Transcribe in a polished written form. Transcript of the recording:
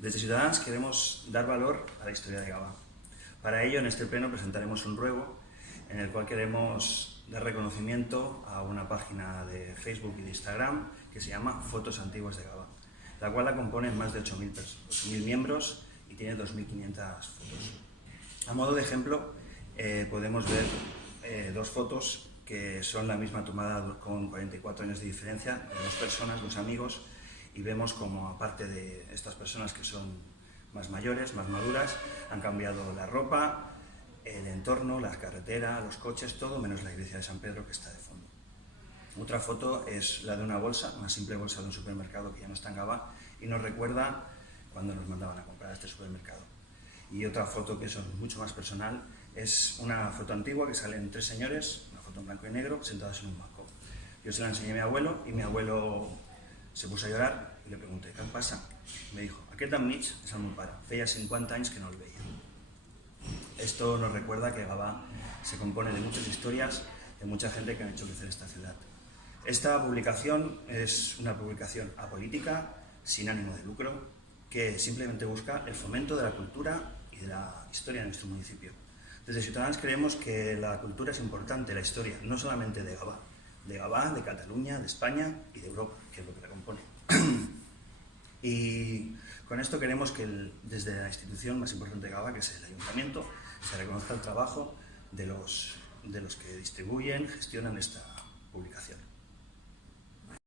Desde Ciudadanos queremos dar valor a la historia de Gavà. Para ello, en este pleno presentaremos un ruego en el cual queremos dar reconocimiento a una página de Facebook y de Instagram que se llama Fotos Antiguas de Gavà, la cual la componen más de 8.000 miembros y tiene 2.500 fotos. A modo de ejemplo, podemos ver dos fotos que son la misma tomada con 44 años de diferencia de dos personas, dos amigos, y vemos como aparte de estas personas que son más mayores, más maduras, han cambiado la ropa, el entorno, la carretera, los coches, todo menos la iglesia de San Pedro que está de fondo. Otra foto es la de una bolsa, una simple bolsa de un supermercado que ya no está en Gavà y nos recuerda cuando nos mandaban a comprar a este supermercado. Y otra foto que es mucho más personal es una foto antigua que salen tres señores, una foto en blanco y negro, sentados en un banco. Yo se la enseñé a mi abuelo y mi abuelo se puso a llorar y le pregunté, ¿qué pasa? Me dijo, aquest enmig és el meu pare, feia 50 anys que no el veía. Esto nos recuerda que Gavà se compone de muchas historias, de mucha gente que han hecho crecer esta ciudad. Esta publicación es una publicación apolítica, sin ánimo de lucro, que simplemente busca el fomento de la cultura y de la historia de nuestro municipio. Desde Ciudadanos creemos que la cultura es importante, la historia, no solamente de Gavà, de Cataluña, de España y de Europa, que es lo que la compone. Y con esto queremos que desde la institución más importante de Gavà, que es el Ayuntamiento, se reconozca el trabajo de los que distribuyen, gestionan esta publicación.